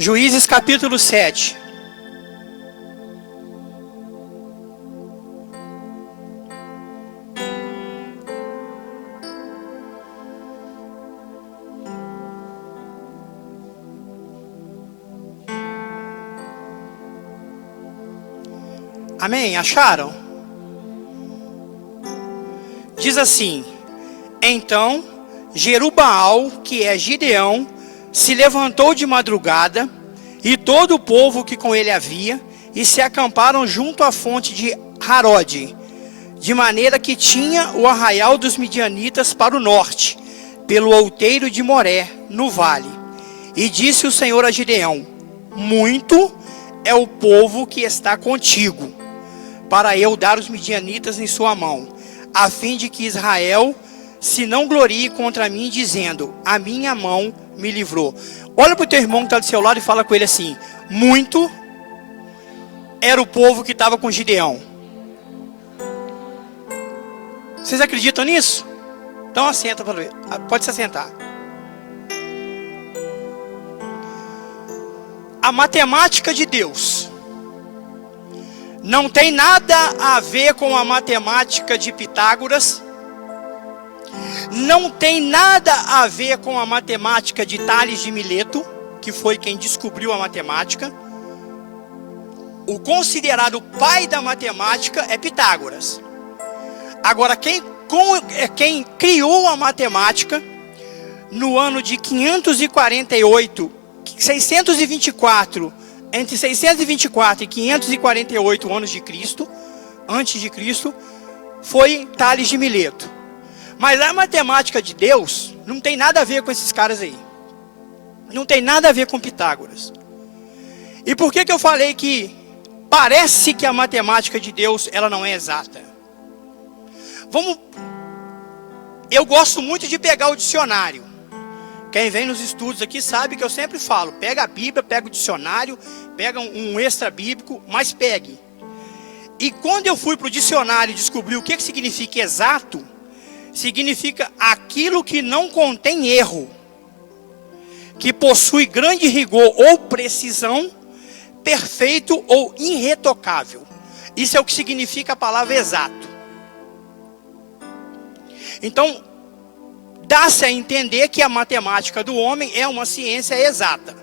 Juízes capítulo 7. Amém? Acharam? Diz assim: então Jerubaal, que é Gideão, se levantou de madrugada, e todo o povo que com ele havia, e se acamparam junto à fonte de Harode, de maneira que tinha o arraial dos midianitas para o norte, pelo outeiro de Moré, no vale. E disse o Senhor a Gideão: muito é o povo que está contigo, para eu dar os midianitas em sua mão, a fim de que Israel se não glorie contra mim, dizendo: a minha mão me livrou. Olha para o teu irmão que está do seu lado e fala com ele assim: muito era o povo que estava com Gideão. Vocês acreditam nisso? Então assenta para ver. Pode se assentar. A matemática de Deus não tem nada a ver com a matemática de Pitágoras. Não tem nada a ver com a matemática de Tales de Mileto, que foi quem descobriu a matemática. O considerado pai da matemática é Pitágoras. Agora, quem criou a matemática no ano de 624, entre 624 e 548 anos de Cristo, antes de Cristo, foi Tales de Mileto. Mas a matemática de Deus não tem nada a ver com esses caras aí. Não tem nada a ver com Pitágoras. E por que eu falei que parece que a matemática de Deus ela não é exata? Eu gosto muito de pegar o dicionário. Quem vem nos estudos aqui sabe que eu sempre falo: pega a Bíblia, pega o dicionário, pega um extra bíblico, mas pegue. E quando eu fui para o dicionário e descobri o que significa exato, significa aquilo que não contém erro, que possui grande rigor ou precisão, perfeito ou irretocável. Isso é o que significa a palavra exato. Então, dá-se a entender que a matemática do homem é uma ciência exata.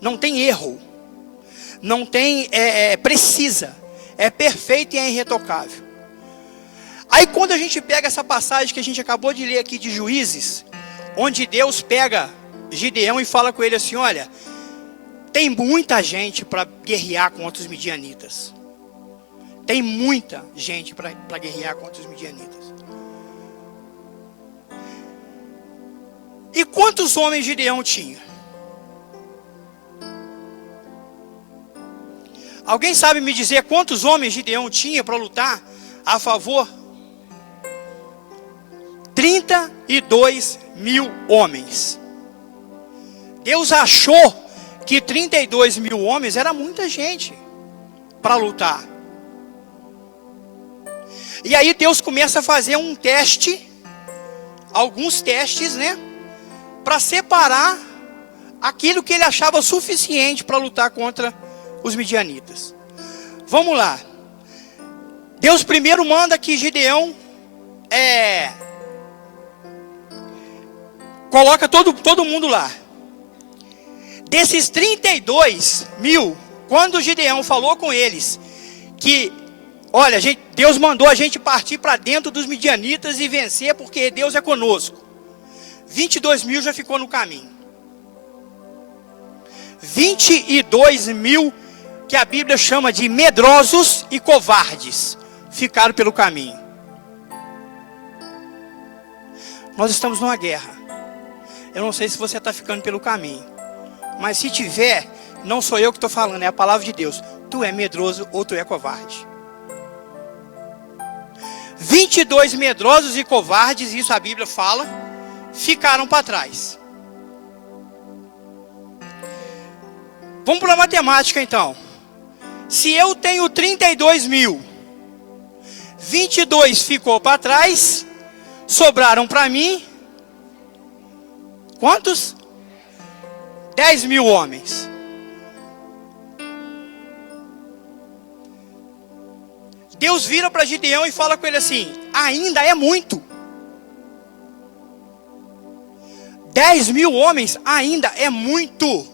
Não tem erro, não tem precisa, é perfeita e é irretocável. Aí quando a gente pega essa passagem que a gente acabou de ler aqui de Juízes, onde Deus pega Gideão e fala com ele assim: olha, tem muita gente para guerrear contra os midianitas. Tem muita gente para guerrear contra os midianitas. E quantos homens Gideão tinha? Alguém sabe me dizer quantos homens Gideão tinha para lutar a favor? 32 mil homens. Deus achou que 32 mil homens era muita gente para lutar. E aí Deus começa a fazer um teste, alguns testes, né? Para separar aquilo que ele achava suficiente para lutar contra os midianitas. Vamos lá. Deus primeiro manda que Gideão coloca todo mundo lá. Desses 32 mil, quando Gideão falou com eles que, olha, Deus mandou a gente partir para dentro dos midianitas e vencer, porque Deus é conosco. 22 mil já ficou no caminho. 22 mil, que a Bíblia chama de medrosos e covardes, ficaram pelo caminho. Nós estamos numa guerra. Eu não sei se você está ficando pelo caminho, mas se tiver, não sou eu que estou falando, é a palavra de Deus. Tu é medroso ou tu é covarde. 22 medrosos e covardes, isso a Bíblia fala, ficaram para trás. Vamos para a matemática então. Se eu tenho 32 mil, 22 ficou para trás, sobraram para mim quantos? 10.000 homens. Deus vira para Gideão e fala com ele assim: ainda é muito. 10.000 homens ainda é muito.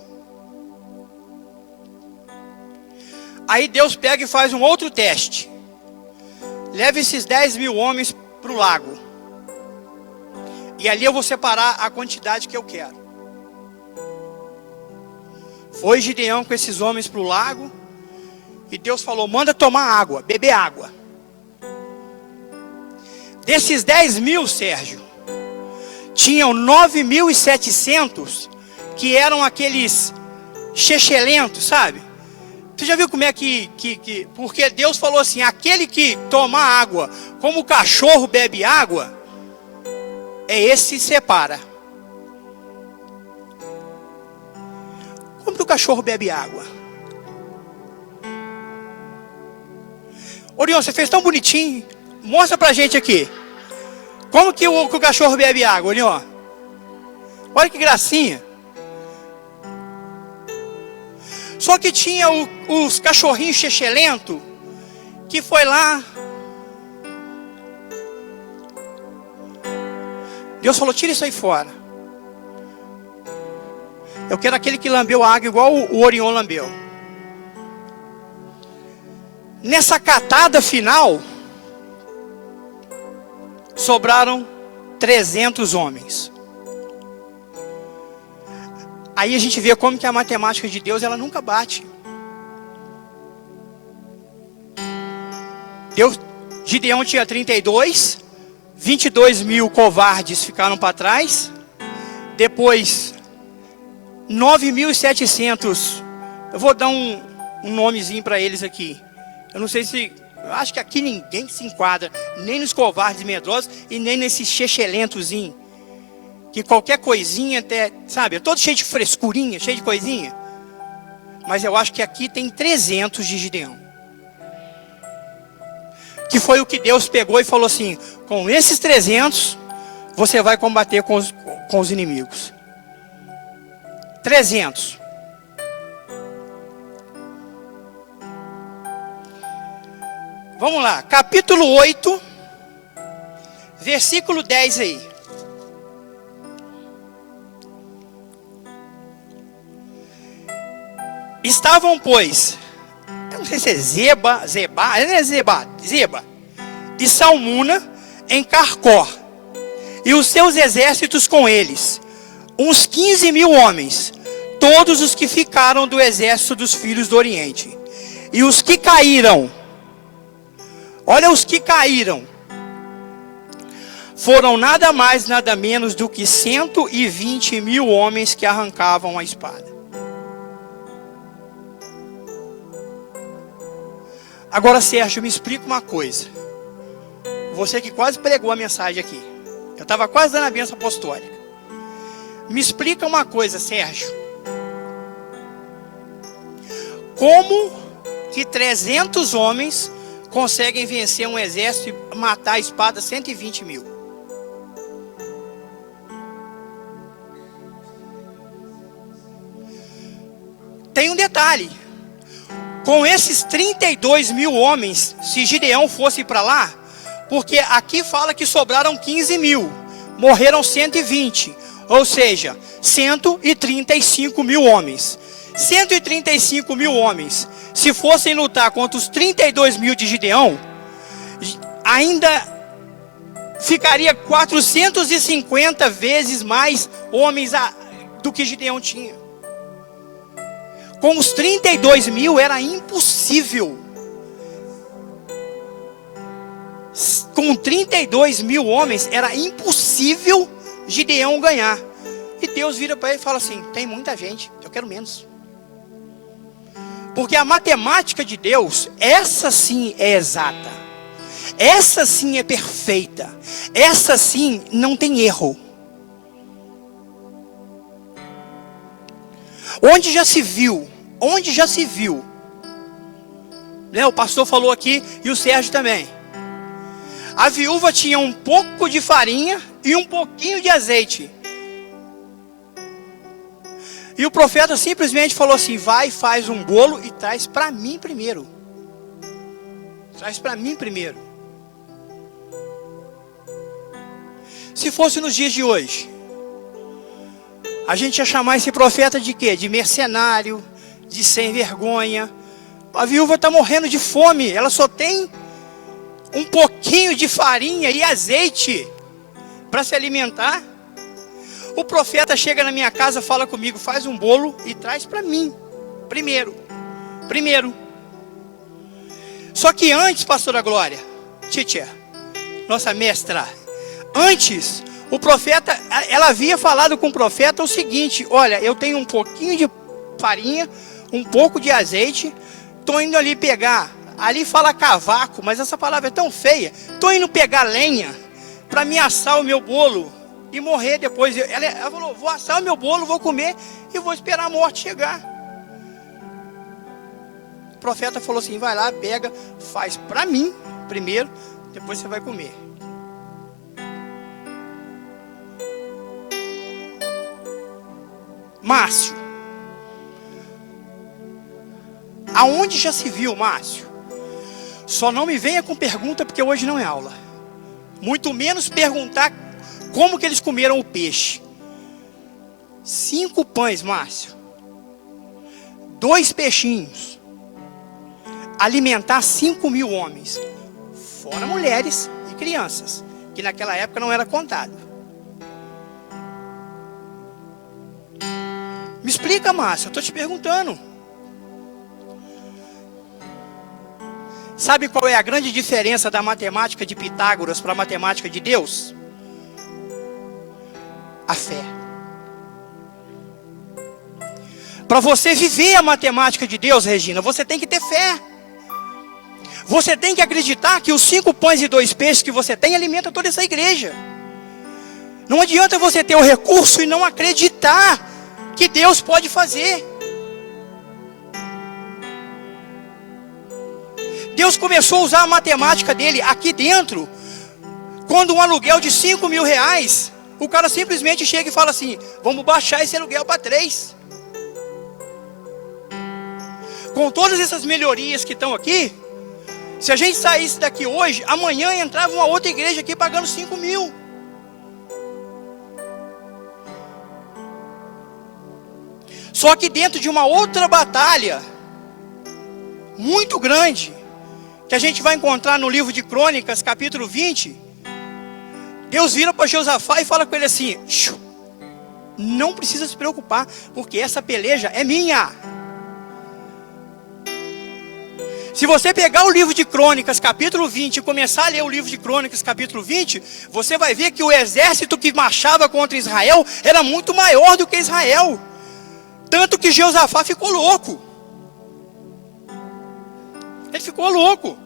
Aí Deus pega e faz um outro teste. Leva esses 10.000 homens para o lago. E ali eu vou separar a quantidade que eu quero. Foi Gideão com esses homens para o lago. E Deus falou: manda tomar água, beber água. Desses 10.000, Sérgio, tinham 9.700 que eram aqueles chechelentos, sabe? Você já viu como é que... Porque Deus falou assim: aquele que toma água como o cachorro bebe água, é esse que separa. Como que o cachorro bebe água? Orion, você fez tão bonitinho. Mostra pra gente aqui. Como que o cachorro bebe água, Orion? Olha que gracinha. Só que tinha os cachorrinhos chechelento que foi lá. Deus falou: tira isso aí fora. Eu quero aquele que lambeu a água igual o Orion lambeu. Nessa catada final, sobraram 300 homens. Aí a gente vê como que a matemática de Deus, ela nunca bate. Gideão tinha 32, 22.000 covardes ficaram para trás. Depois, 9.700, eu vou dar um nomezinho para eles aqui. Eu não sei se, eu acho que aqui ninguém se enquadra, nem nos covardes medrosos e nem nesse chechelentozinho. Que qualquer coisinha até, sabe, é todo cheio de frescurinha, cheio de coisinha. Mas eu acho que aqui tem 300 de Gideão. Que foi o que Deus pegou e falou assim: com esses 300, você vai combater com os inimigos. 300. Vamos lá, capítulo 8, versículo 10 aí. Estavam, pois, eu não sei se é Zeba e Salmuna em Carcor, e os seus exércitos com eles, uns 15.000 homens, todos os que ficaram do exército dos filhos do Oriente. E os que caíram, olha os que caíram, foram nada mais, nada menos do que 120.000 homens que arrancavam a espada. Agora, Sérgio, me explica uma coisa. Você que quase pregou a mensagem aqui. Eu estava quase dando a bênção apostólica. Me explica uma coisa, Sérgio. Como que 300 homens conseguem vencer um exército e matar a espada 120.000? Tem um detalhe. Com esses 32.000 homens, se Gideão fosse para lá, porque aqui fala que sobraram 15.000, morreram 120, ou seja, 135.000 homens. 135.000 homens, se fossem lutar contra os 32.000 de Gideão, ainda ficaria 450 vezes mais homens do que Gideão tinha. Com os 32.000 era impossível. Com 32.000 homens era impossível Gideão ganhar. E Deus vira para ele e fala assim: tem muita gente, eu quero menos. Porque a matemática de Deus, essa sim é exata. Essa sim é perfeita. Essa sim não tem erro. Onde já se viu, né? O pastor falou aqui e o Sérgio também. A viúva tinha um pouco de farinha e um pouquinho de azeite. E o profeta simplesmente falou assim: vai, faz um bolo e traz para mim primeiro. Traz para mim primeiro. Se fosse nos dias de hoje, a gente ia chamar esse profeta de quê? De mercenário, de sem vergonha. A viúva está morrendo de fome, ela só tem um pouquinho de farinha e azeite para se alimentar. O profeta chega na minha casa, fala comigo: faz um bolo e traz para mim primeiro. Só que antes, pastora Glória, Titia, nossa mestra, antes, o profeta, ela havia falado com o profeta o seguinte: olha, eu tenho um pouquinho de farinha, um pouco de azeite, estou indo ali pegar, ali fala cavaco, mas essa palavra é tão feia, estou indo pegar lenha para me assar o meu bolo e morrer depois. Ela falou: vou assar o meu bolo, vou comer e vou esperar a morte chegar. O profeta falou assim: vai lá, pega, faz para mim primeiro, depois você vai comer. Márcio, aonde já se viu, Márcio? Só não me venha com pergunta, porque hoje não é aula. Muito menos perguntar como que eles comeram o peixe. 5 pães, Márcio. 2 peixinhos. Alimentar 5.000 homens. Fora mulheres e crianças, que naquela época não era contado. Me explica, Márcio, eu estou te perguntando. Sabe qual é a grande diferença da matemática de Pitágoras para a matemática de Deus? A fé. Para você viver a matemática de Deus, Regina, você tem que ter fé. Você tem que acreditar que os 5 pães e 2 peixes que você tem alimenta toda essa igreja. Não adianta você ter o recurso e não acreditar que Deus pode fazer. Deus começou a usar a matemática dele aqui dentro, quando um aluguel de 5.000 reais, o cara simplesmente chega e fala assim: vamos baixar esse aluguel para 3. Com todas essas melhorias que estão aqui, se a gente saísse daqui hoje, amanhã entrava uma outra igreja aqui pagando 5.000. Só que dentro de uma outra batalha muito grande, que a gente vai encontrar no livro de Crônicas, capítulo 20, Deus vira para Josafá e fala com ele assim: não precisa se preocupar, porque essa peleja é minha. Se você pegar o livro de Crônicas, capítulo 20, e começar a ler o livro de Crônicas, capítulo 20, você vai ver que o exército que marchava contra Israel era muito maior do que Israel. Tanto que Josafá ficou louco. Ele ficou louco.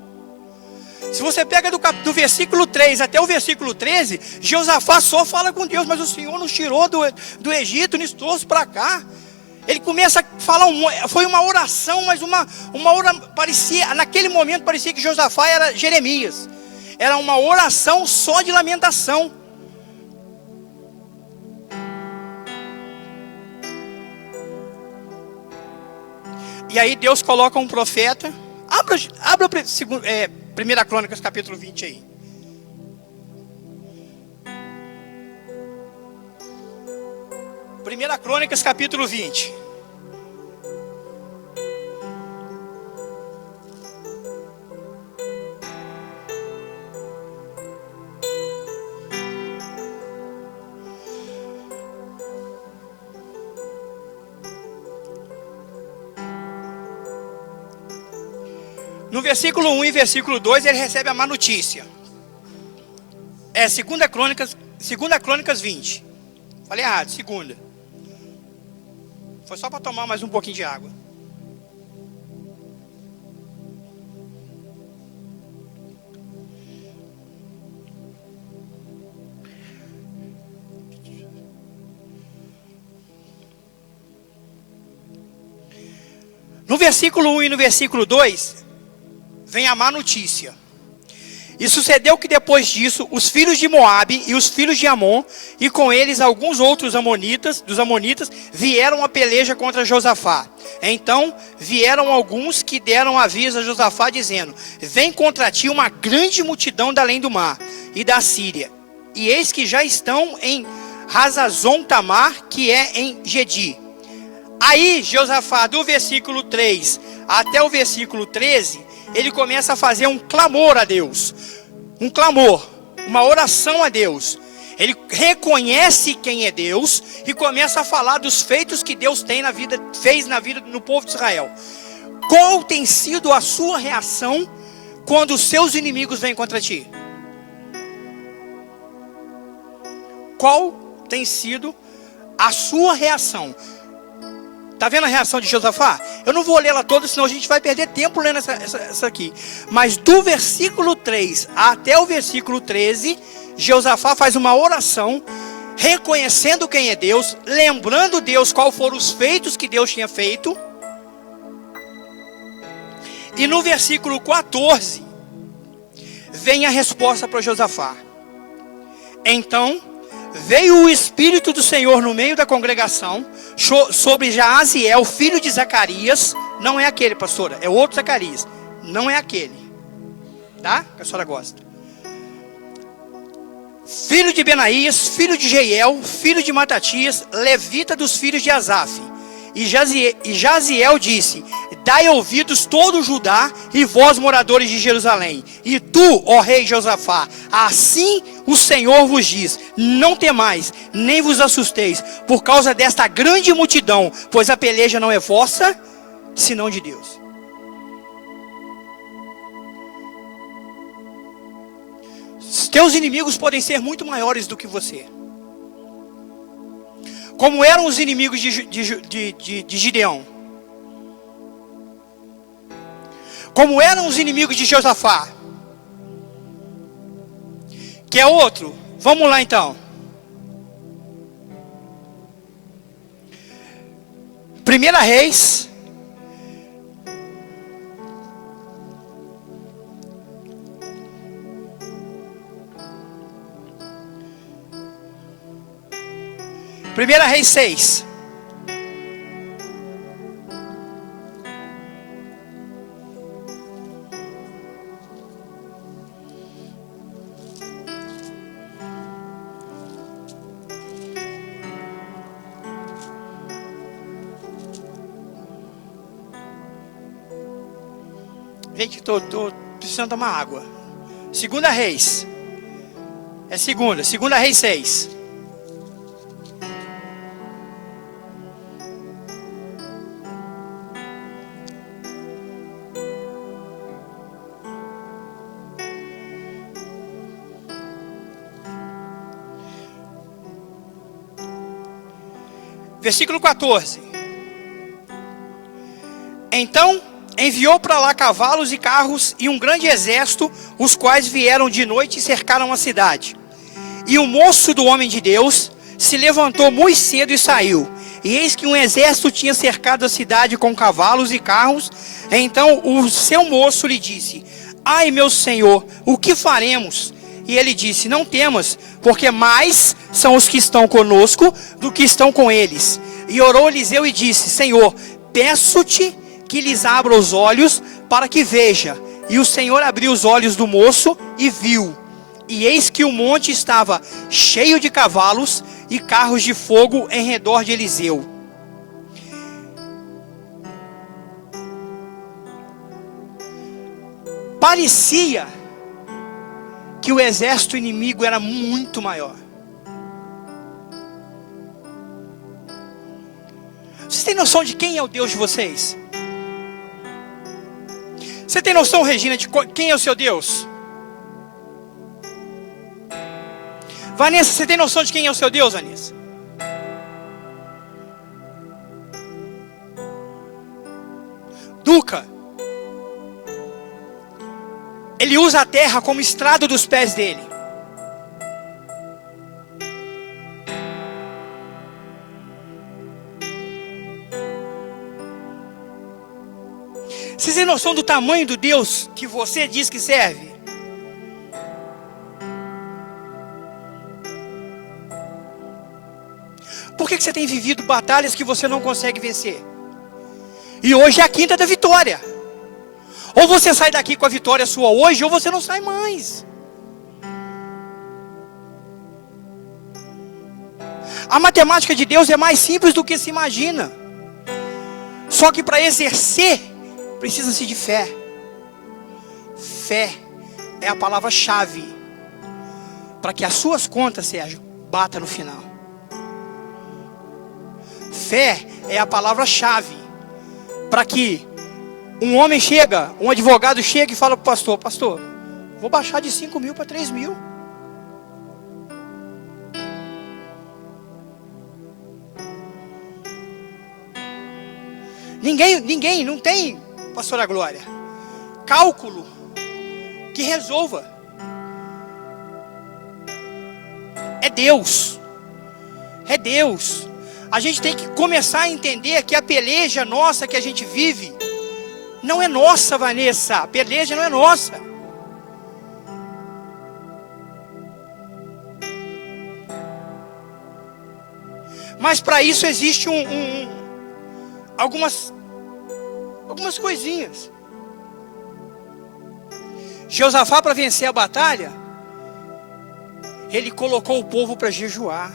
Se você pega do versículo 3 até o versículo 13, Josafá só fala com Deus: mas o Senhor nos tirou do Egito, nos trouxe para cá. Ele começa a falar, foi uma oração, mas uma oração, parecia, naquele momento parecia que Josafá era Jeremias. Era uma oração só de lamentação. E aí Deus coloca um profeta. Abra 1 Crônicas capítulo 20 aí. Primeira Crônicas capítulo 20. No versículo 1 e versículo 2 ele recebe a má notícia. É 2 Crônicas 20. Falei errado, segunda. Foi só para tomar mais um pouquinho de água. No versículo 1 e no versículo 2, vem a má notícia. E sucedeu que depois disso, os filhos de Moabe e os filhos de Amon, e com eles alguns outros dos amonitas, vieram a peleja contra Josafá. Então vieram alguns que deram aviso a Josafá, dizendo: vem contra ti uma grande multidão da além do mar e da Síria. E eis que já estão em Hazazon Tamar, que é em Gedi. Aí Josafá, do versículo 3 até o versículo 13, ele começa a fazer um clamor a Deus. Um clamor, uma oração a Deus. Ele reconhece quem é Deus e começa a falar dos feitos que Deus fez na vida do povo de Israel. Qual tem sido a sua reação quando os seus inimigos vêm contra ti? Qual tem sido a sua reação? Está vendo a reação de Josafá? Eu não vou ler ela toda, senão a gente vai perder tempo lendo essa aqui. Mas do versículo 3 até o versículo 13, Josafá faz uma oração, reconhecendo quem é Deus, lembrando Deus quais foram os feitos que Deus tinha feito. E no versículo 14, vem a resposta para Josafá. Então veio o Espírito do Senhor no meio da congregação sobre Jaaziel, filho de Zacarias. Não é aquele, pastora, é outro Zacarias. Não é aquele, tá? Que a senhora gosta. Filho de Benaías, filho de Jeiel, filho de Matatias, levita dos filhos de Asaf. E Jaziel disse: dai ouvidos todo Judá e vós moradores de Jerusalém. E tu, ó rei Josafá, assim o Senhor vos diz: não temais, nem vos assusteis, por causa desta grande multidão, pois a peleja não é vossa, senão de Deus. Teus inimigos podem ser muito maiores do que você. Como eram os inimigos de Gideão. Como eram os inimigos de Josafá. Quer outro? Vamos lá então. 1 Reis. Primeira Reis 6. Gente, tô precisando tomar água. Segunda Reis. É segunda Reis 6. Versículo 14. Então enviou para lá cavalos e carros e um grande exército, os quais vieram de noite e cercaram a cidade. E o moço do homem de Deus se levantou muito cedo e saiu. E eis que um exército tinha cercado a cidade com cavalos e carros. Então o seu moço lhe disse: ai, meu senhor, o que faremos? E ele disse: não temas, porque mais são os que estão conosco do que estão com eles. E orou Eliseu e disse: Senhor, peço-te que lhes abra os olhos para que veja. E o Senhor abriu os olhos do moço e viu. E eis que o monte estava cheio de cavalos e carros de fogo em redor de Eliseu. Parecia que o exército inimigo era muito maior. Vocês têm noção de quem é o Deus de vocês? Você tem noção, Regina, de quem é o seu Deus? Vanessa, você tem noção de quem é o seu Deus, Vanessa? Duca, ele usa a terra como estrado dos pés dele. Vocês têm noção do tamanho do Deus que você diz que serve? Por que você tem vivido batalhas que você não consegue vencer? E hoje é a quinta da vitória. Ou você sai daqui com a vitória sua hoje, ou você não sai mais. A matemática de Deus é mais simples do que se imagina. Só que para exercer, precisa-se de fé. Fé é a palavra-chave para que as suas contas, Sérgio, bata no final. Fé é a palavra-chave para que um homem chega, um advogado chega e fala para o pastor, vou baixar de 5 mil para 3 mil. Ninguém, não tem, pastora Glória, cálculo que resolva. É Deus. É Deus. A gente tem que começar a entender que a peleja nossa que a gente vive não é nossa, Vanessa. A peleja não é nossa. Mas para isso existe algumas coisinhas. Josafá, para vencer a batalha, ele colocou o povo para jejuar.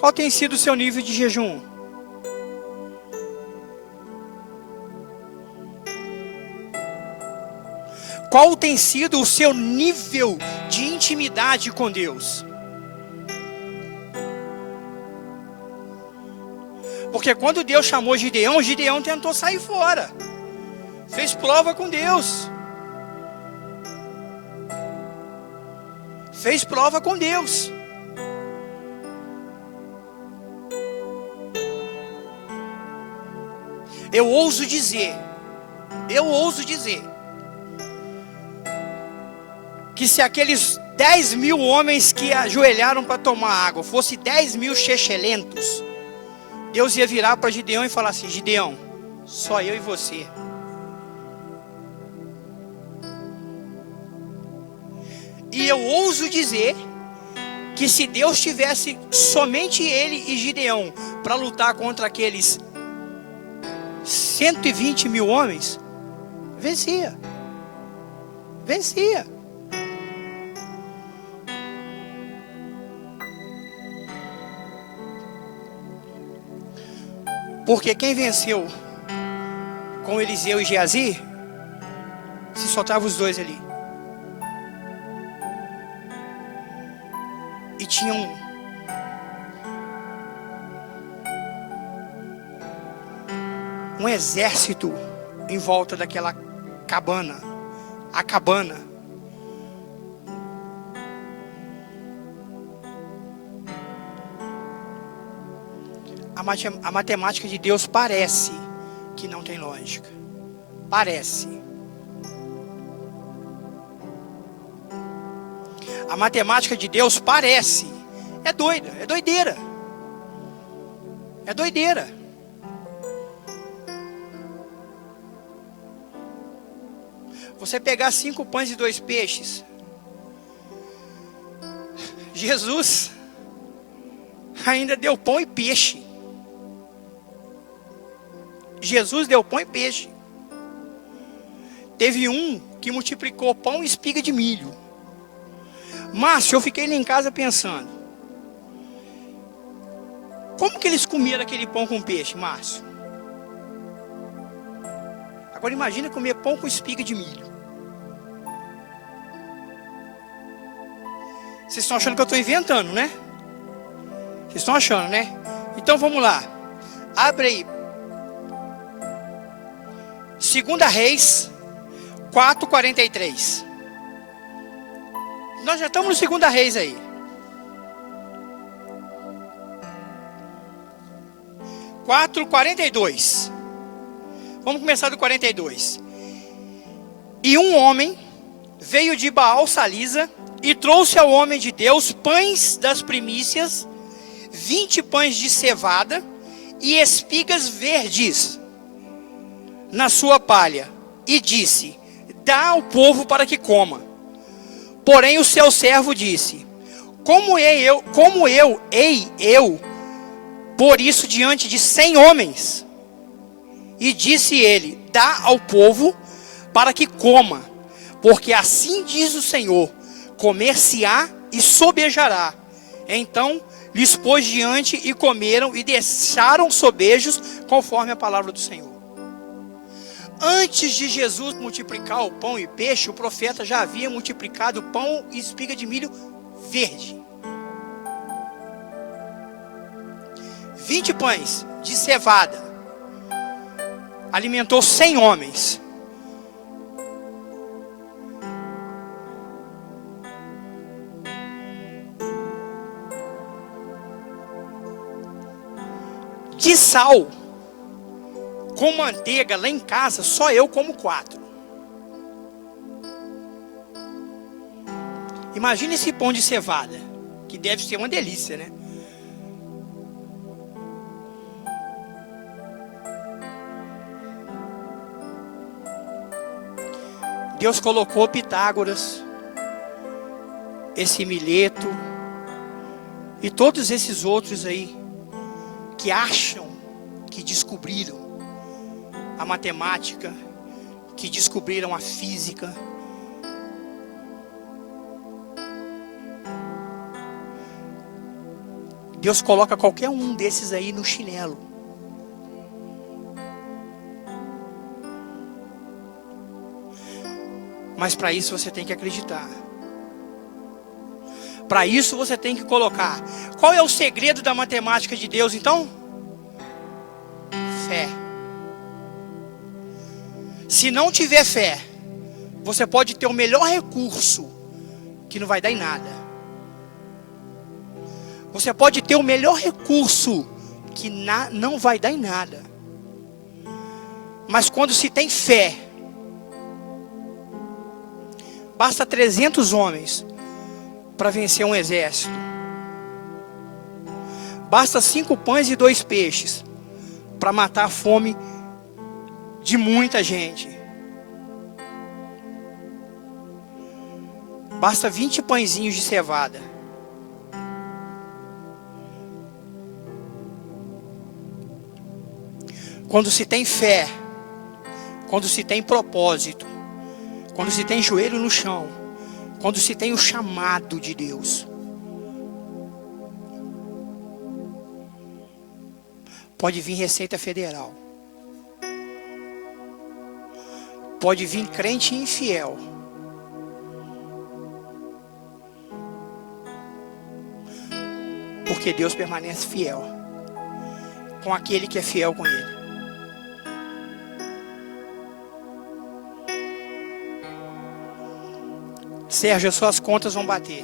Qual tem sido o seu nível de jejum? Qual tem sido o seu nível de intimidade com Deus? Porque quando Deus chamou Gideão, Gideão tentou sair fora. Fez prova com Deus. Fez prova com Deus. Eu ouso dizer, que se aqueles 10 mil homens que ajoelharam para tomar água, fosse 10 mil chechelentos, Deus ia virar para Gideão e falar assim, Gideão, só eu e você. E eu ouso dizer que se Deus tivesse somente ele e Gideão para lutar contra aqueles 120 mil homens, vencia. Porque quem venceu com Eliseu e Geazi, se soltava os dois ali. E tinham um exército em volta daquela cabana. A cabana. A matemática de Deus parece que não tem lógica. Parece. A matemática de Deus parece. É doida, é doideira. É doideira. Você pegar 5 pães e 2 peixes. Jesus ainda deu pão e peixe. Jesus deu pão e peixe. Teve um que multiplicou pão e espiga de milho. Márcio, eu fiquei lá em casa pensando. Como que eles comeram aquele pão com peixe, Márcio? Agora imagina comer pão com espiga de milho. Vocês estão achando que eu estou inventando, né? Vocês estão achando, né? Então vamos lá. Abre aí. 2 Reis 4:43. Nós já estamos no 2 Reis aí. 4:42. Vamos começar do 42. E um homem veio de Baal-Salisa e trouxe ao homem de Deus pães das primícias, 20 pães de cevada e espigas verdes na sua palha, e disse: dá ao povo para que coma. Porém o seu servo disse: hei eu por isso diante de 100 homens? E disse ele: dá ao povo para que coma, porque assim diz o Senhor: comer-se-á e sobejará. Então lhes pôs diante e comeram e deixaram sobejos, conforme a palavra do Senhor. Antes de Jesus multiplicar o pão e peixe, o profeta já havia multiplicado pão e espiga de milho verde. 20 pães de cevada alimentou 100 homens. De sal com manteiga lá em casa, só eu como 4. Imagina esse pão de cevada, que deve ser uma delícia, né? Deus colocou Pitágoras, esse Mileto e todos esses outros aí que acham que descobriram a matemática, que descobriram a física. Deus coloca qualquer um desses aí no chinelo. Mas para isso você tem que acreditar. Para isso você tem que colocar. Qual é o segredo da matemática de Deus então? Fé. Se não tiver fé, você pode ter o melhor recurso, que não vai dar em nada. Você pode ter o melhor recurso, que não vai dar em nada. Mas quando se tem fé, basta 300 homens para vencer um exército. Basta 5 pães e 2 peixes para matar a fome de muita gente. Basta 20 pãezinhos de cevada. Quando se tem fé, quando se tem propósito, quando se tem joelho no chão, quando se tem o chamado de Deus, pode vir Receita Federal, pode vir crente infiel, porque Deus permanece fiel com aquele que é fiel com Ele. Sérgio, as suas contas vão bater.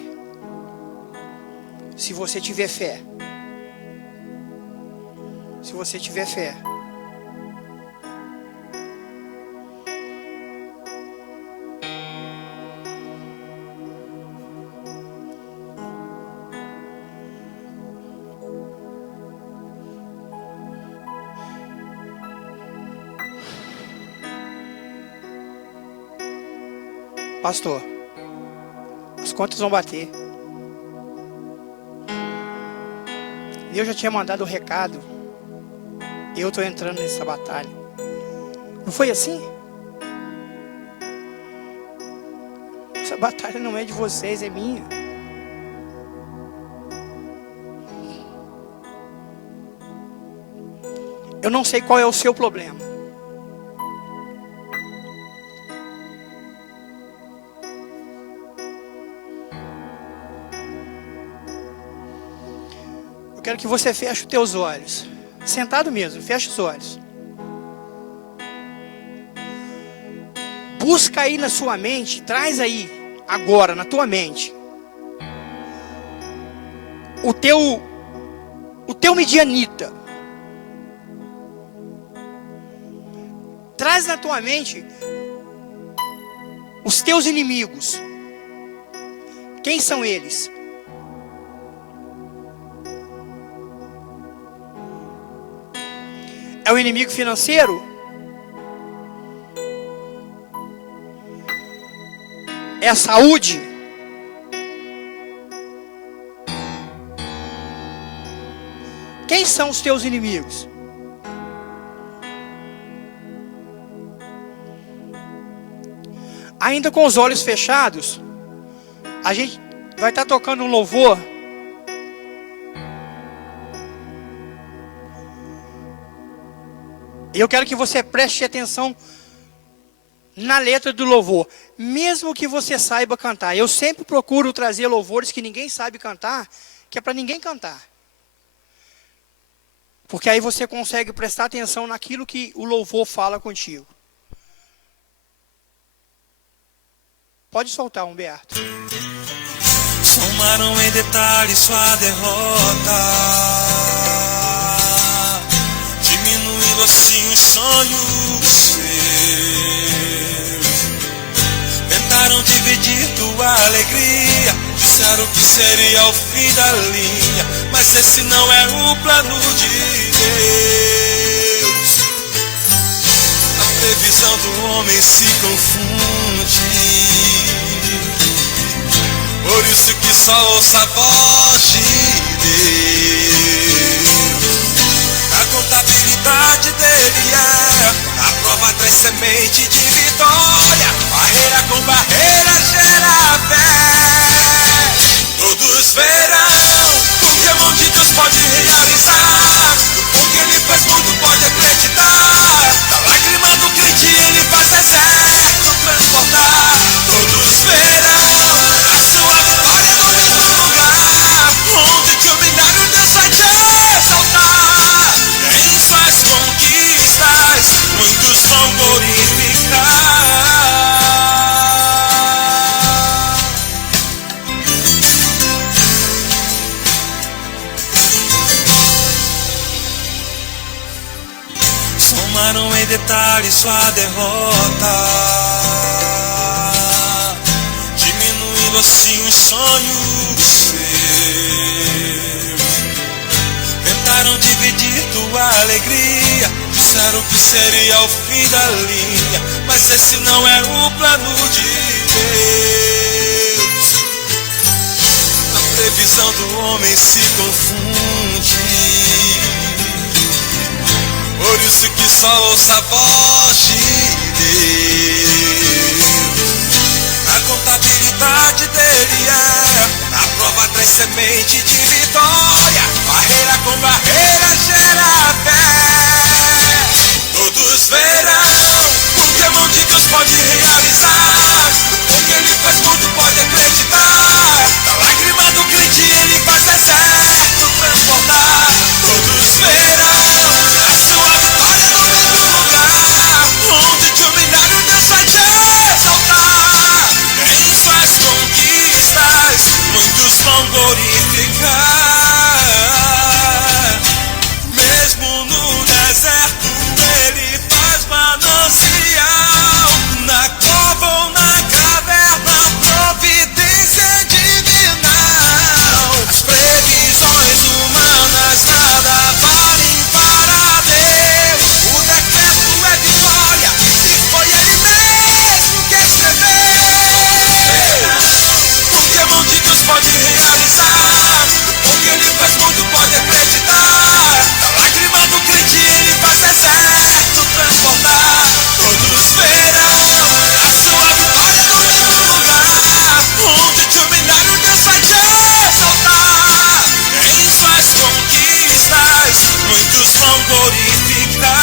Se você tiver fé. Se você tiver fé. Pastor, as contas vão bater. Eu já tinha mandado o recado. Eu estou entrando nessa batalha. Não foi assim? Essa batalha não é de vocês, é minha. Eu não sei qual é o seu problema. Eu quero que você feche os teus olhos. Sentado mesmo, feche os olhos. Busca aí na sua mente, traz aí, agora, na tua mente, o teu midianita. Traz na tua mente os teus inimigos. Quem são eles? É o inimigo financeiro? É a saúde? Quem são os teus inimigos? Ainda com os olhos fechados, a gente vai estar tocando um louvor. E eu quero que você preste atenção na letra do louvor, mesmo que você saiba cantar. Eu sempre procuro trazer louvores que ninguém sabe cantar, que é para ninguém cantar. Porque aí você consegue prestar atenção naquilo que o louvor fala contigo. Pode soltar, Humberto. Somaram em detalhes sua derrota, diminuindo assim os sonhos seus. Tentaram dividir tua alegria, disseram que seria o fim da linha, mas esse não é o plano de Deus. A previsão do homem se confunde, por isso que só ouça a voz de Deus. A contabilidade dele é a prova traz semente de vitória. Barreira com barreira gera fé. Todos verão o que a mão de Deus pode realizar. O que ele faz muito pode acreditar. Da lágrima do crente ele faz deserto transportar. Todos verão a sua vitória no mesmo lugar, onde te humilharam Deus vai te exaltar. Em suas conquistas muitos vão glorificar. Somaram em detalhes sua derrota, diminuindo assim os sonhos seus. Tentaram dividir tua alegria, disseram que seria o fim da linha, mas esse não é o plano de Deus. A previsão do homem se confunde, por isso que só ouça a voz de Deus. A contabilidade dele é a prova traz semente de vitória. Barreira com barreira gera fé. Todos verão o que a mão de Deus pode realizar. O que ele faz muito pode acreditar. Da lágrima do crente ele faz deserto transportar. Todos verão a sua vitória no mesmo lugar, onde te humilharam Deus vai te exaltar. Em suas conquistas muitos vão glorificar. Mesmo no deserto ele faz manancial. Na cova ou na caverna, providência divinal. As previsões humanas nada valem para Deus. O decreto é vitória e foi ele mesmo que escreveu. Porque a mão de Deus pode realizar. O que ele faz muito pode acreditar. Da lágrima do crente ele faz deserto transportar. Todos verão a sua vitória no mesmo lugar, onde te humilharam Deus vai te exaltar. Em suas conquistas muitos vão glorificar.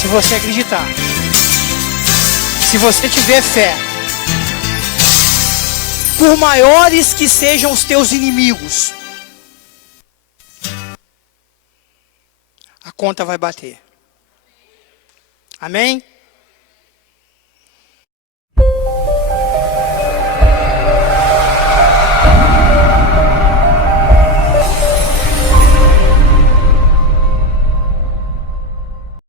Se você acreditar, se você tiver fé, por maiores que sejam os teus inimigos, a conta vai bater. Amém?